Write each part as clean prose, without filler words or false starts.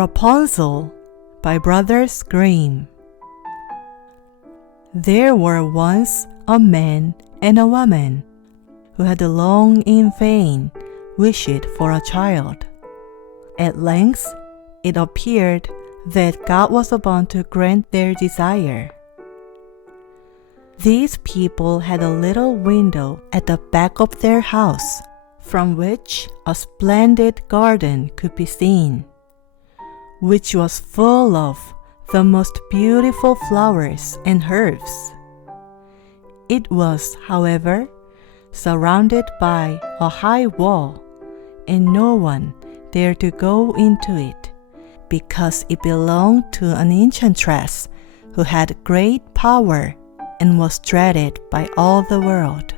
Rapunzel by Brothers Grimm. There were once a man and a woman who had long in vain wished for a child. At length, it appeared that God was about to grant their desire. These people had a little window at the back of their house, from which a splendid garden could be seen, which was full of the most beautiful flowers and herbs. It was, however, surrounded by a high wall, and no one dared to go into it, because it belonged to an enchantress who had great power and was dreaded by all the world.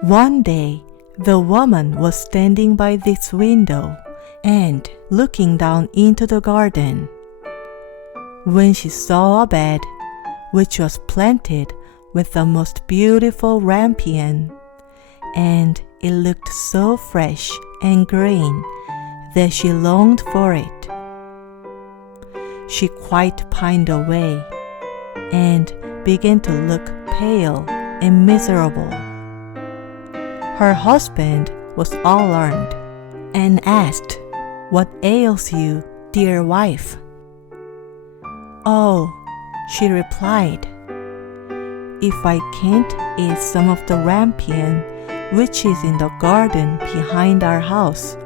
One day, the woman was standing by this window and looking down into the garden, when she saw a bed which was planted with the most beautiful rampion, and it looked so fresh and green that she longed for it. She quite pined away and began to look pale and miserable. Her husband was alarmed and asked, "What ails you, dear wife?" "Oh," she replied, "if I can't eat some of the rampion which is in the garden behind our house,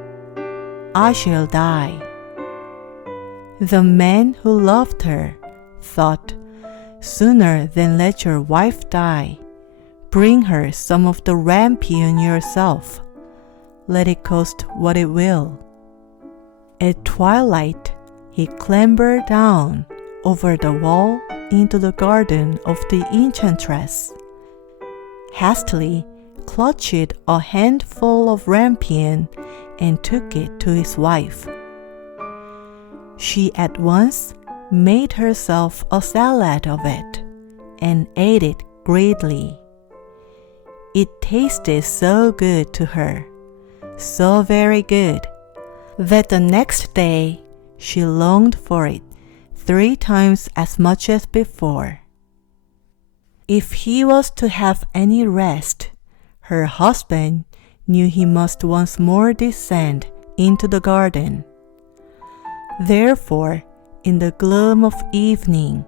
I shall die." The man who loved her thought, "Sooner than let your wife die, bring her some of the rampion yourself. Let it cost what it will." At twilight, he clambered down over the wall into the garden of the enchantress, hastily clutched a handful of rampion and took it to his wife. She at once made herself a salad of it and ate it greedily. It tasted so good to her, so very good, that the next day she longed for it 3 times as much as before. If he was to have any rest, her husband knew he must once more descend into the garden. Therefore, in the gloom of evening,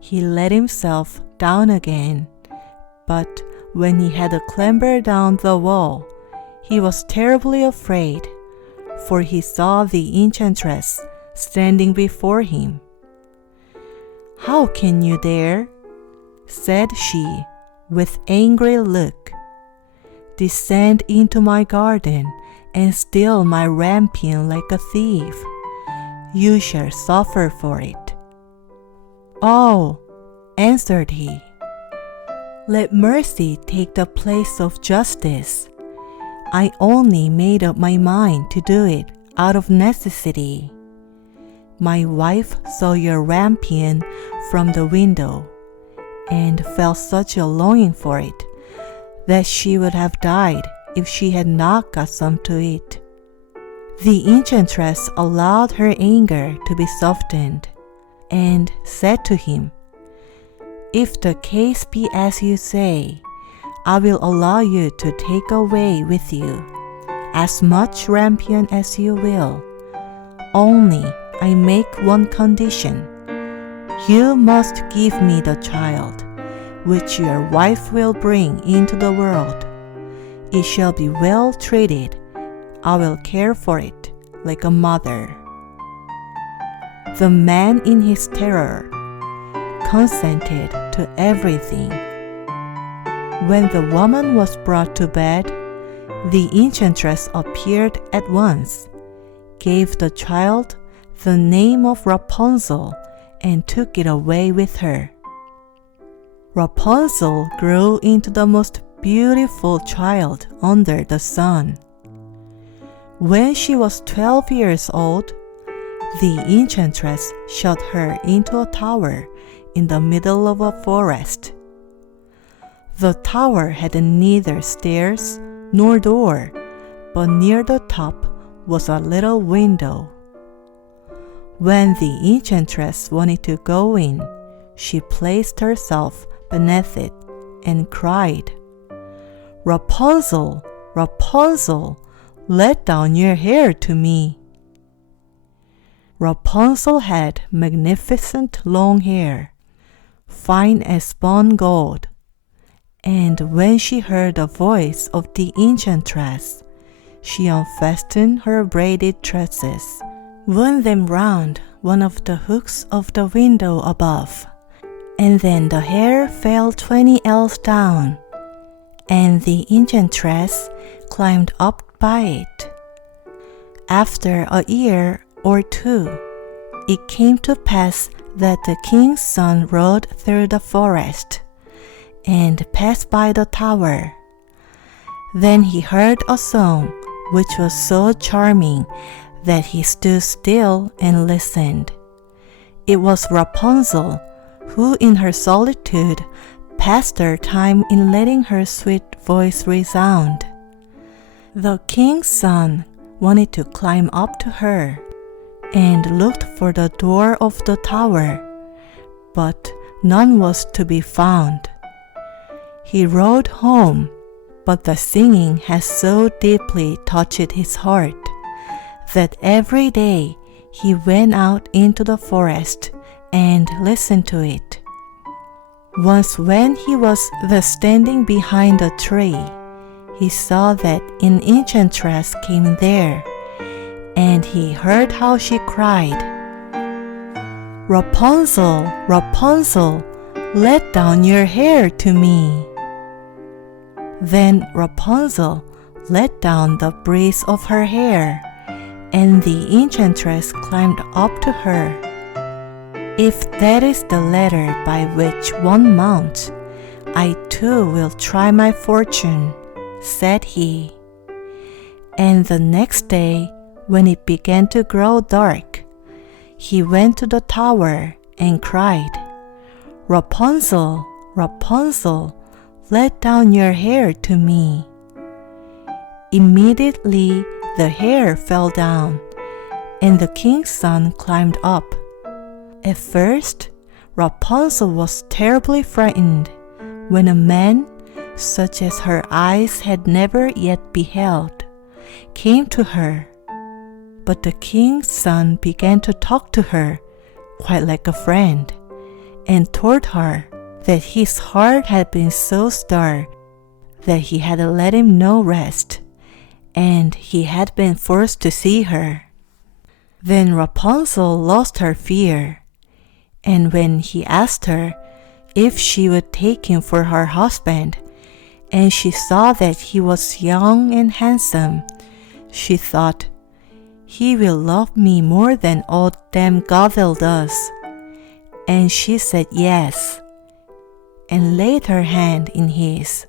he let himself down again, but when he had clambered down the wall, he was terribly afraid, for he saw the enchantress standing before him. "How can you dare," said she, with angry look, "descend into my garden and steal my rampion like a thief? You shall suffer for it." "Oh," answered he, "let mercy take the place of justice. I only made up my mind to do it out of necessity. My wife saw your rampion from the window and felt such a longing for it that she would have died if she had not got some to eat." The enchantress allowed her anger to be softened and said to him, "If the case be as you say, I will allow you to take away with you as much rampion as you will. Only I make one condition. You must give me the child, which your wife will bring into the world. It shall be well treated. I will care for it like a mother." The man, in his terror, consented to everything. When the woman was brought to bed, the enchantress appeared at once, gave the child the name of Rapunzel, and took it away with her. Rapunzel grew into the most beautiful child under the sun. When she was 12 years old, the enchantress shut her into a tower in the middle of a forest. The tower had neither stairs nor door, but near the top was a little window. When the enchantress wanted to go in, she placed herself beneath it and cried, "Rapunzel, Rapunzel, let down your hair to me." Rapunzel had magnificent long hair, fine as spun gold, and when she heard the voice of the enchantress, she unfastened her braided tresses, wound them round one of the hooks of the window above, and then the hair fell 20 ells down, and the enchantress climbed up by it. After a year or two, it came to pass that the king's son rode through the forest and passed by the tower. Then he heard a song which was so charming that he stood still and listened. It was Rapunzel, who in her solitude passed her time in letting her sweet voice resound. The king's son wanted to climb up to her and looked for the door of the tower, but none was to be found. He rode home, but the singing had so deeply touched his heart that every day he went out into the forest and listened to it. Once when he was standing behind a tree, he saw that an enchantress came there, and he heard how she cried, "Rapunzel, Rapunzel, let down your hair to me." Then Rapunzel let down the braids of her hair, and the enchantress climbed up to her. "If that is the ladder by which one mounts, I too will try my fortune," said he. And the next day, when it began to grow dark, he went to the tower and cried, "Rapunzel, Rapunzel, let down your hair to me." Immediately the hair fell down, and the king's son climbed up. At first, Rapunzel was terribly frightened when a man, such as her eyes had never yet beheld, came to her. But the king's son began to talk to her quite like a friend, and told her that his heart had been so stirred that he had let him no rest, and he had been forced to see her. Then Rapunzel lost her fear, and when he asked her if she would take him for her husband, and she saw that he was young and handsome, she thought, "He will love me more than old Dame Gothel does." And she said yes, and laid her hand in his.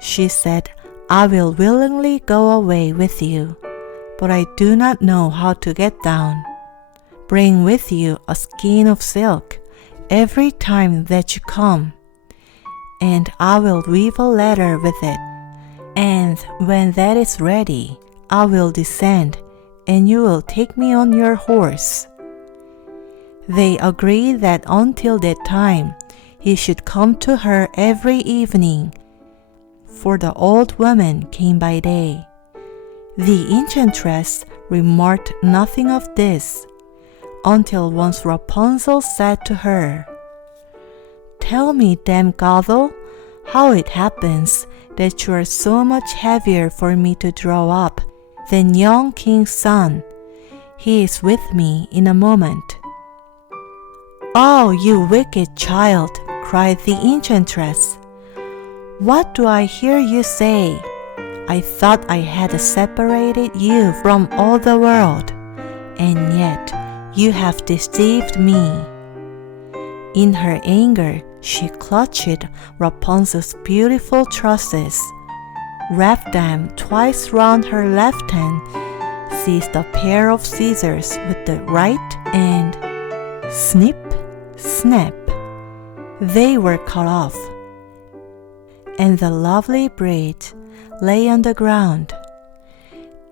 She said, "I will willingly go away with you, but I do not know how to get down. Bring with you a skein of silk every time that you come, and I will weave a ladder with it. And when that is ready, I will descend, and you will take me on your horse." They agreed that until that time he should come to her every evening, for the old woman came by day. The enchantress remarked nothing of this, until once Rapunzel said to her, "Tell me, Dame Gothel, how it happens that you are so much heavier for me to draw up than young king's son. He is with me in a moment." "Oh, you wicked child," cried the enchantress. "What do I hear you say? I thought I had separated you from all the world, and yet you have deceived me." In her anger, she clutched Rapunzel's beautiful tresses, wrapped them twice round her left hand, seized a pair of scissors with the right, and snip, snap, they were cut off, and the lovely braids lay on the ground.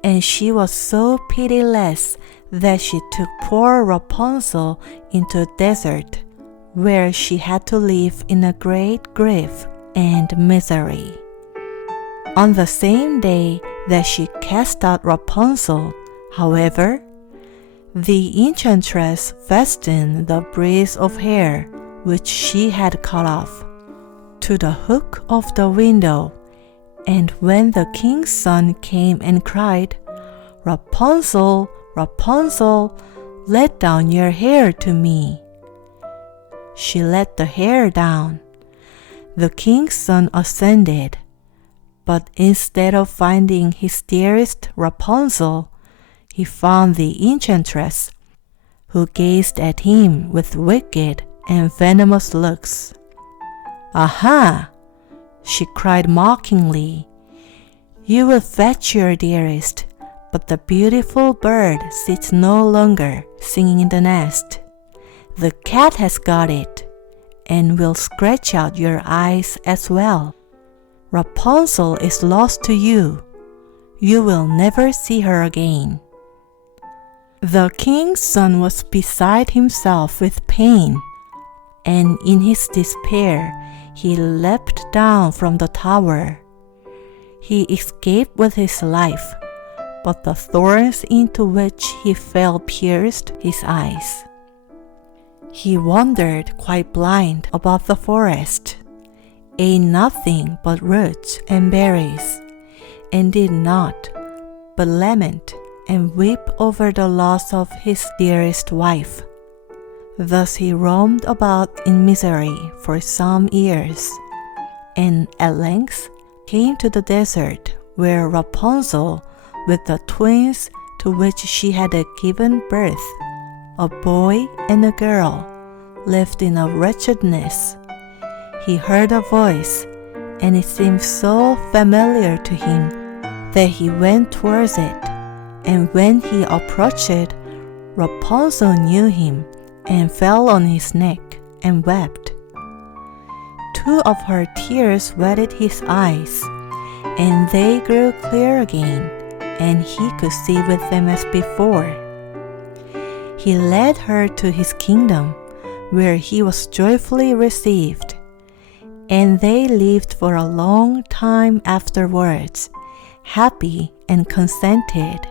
And she was so pitiless that she took poor Rapunzel into a desert, where she had to live in a great grief and misery. On the same day that she cast out Rapunzel, however, the enchantress fastened the braids of hair which she had cut off to the hook of the window, and when the king's son came and cried, "Rapunzel, Rapunzel, let down your hair to me," she let the hair down. The king's son ascended, but instead of finding his dearest Rapunzel, he found the enchantress, who gazed at him with wicked and venomous looks. "Aha!" she cried mockingly. "You will fetch your dearest, but the beautiful bird sits no longer singing in the nest. The cat has got it, and will scratch out your eyes as well. Rapunzel is lost to you. You will never see her again." The king's son was beside himself with pain, and in his despair he leapt down from the tower. He escaped with his life, but the thorns into which he fell pierced his eyes. He wandered quite blind about the forest, ate nothing but roots and berries, and did naught but lament and weep over the loss of his dearest wife. Thus he roamed about in misery for some years, and at length came to the desert where Rapunzel, with the twins to which she had given birth, a boy and a girl, lived in a wretchedness. He heard a voice, and it seemed so familiar to him that he went towards it, and when he approached it, Rapunzel knew him and fell on his neck and wept. 2 of her tears wetted his eyes, and they grew clear again, and he could see with them as before. He led her to his kingdom, where he was joyfully received, and they lived for a long time afterwards, happy and contented.